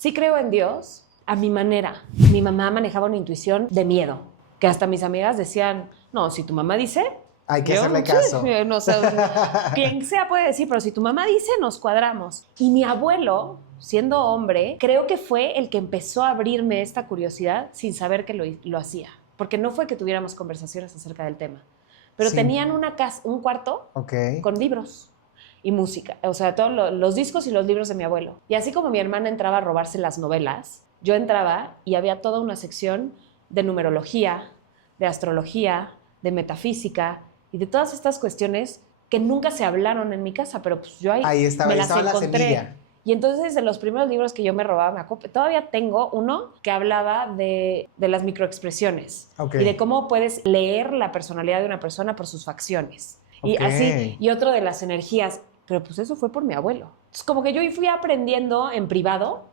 Sí creo en Dios a mi manera. Mi mamá manejaba una intuición de miedo, que hasta mis amigas decían, no, si tu mamá dice... Hay que Yo hacerle no caso. sé, no sé, quien sea puede decir, pero si tu mamá dice, nos cuadramos. Y mi abuelo, siendo hombre, creo que fue el que empezó a abrirme esta curiosidad sin saber que lo hacía. Porque no fue que tuviéramos conversaciones acerca del tema. Pero Sí. tenían una casa, un cuarto Ok. con libros y música. O sea, todos los discos y los libros de mi abuelo. Y así como mi hermana entraba a robarse las novelas, yo entraba y había toda una sección de numerología, de astrología, de metafísica y de todas estas cuestiones que nunca se hablaron en mi casa, pero pues yo ahí Ahí estaba, me ahí las estaba la encontré. semilla. Y entonces de los primeros libros que yo me robaba, todavía tengo uno que hablaba de las microexpresiones Ok. y de cómo puedes leer la personalidad de una persona por sus facciones. Y Ok. así, y otro de las energías. Pero pues eso fue por mi abuelo. Entonces como que yo fui aprendiendo en privado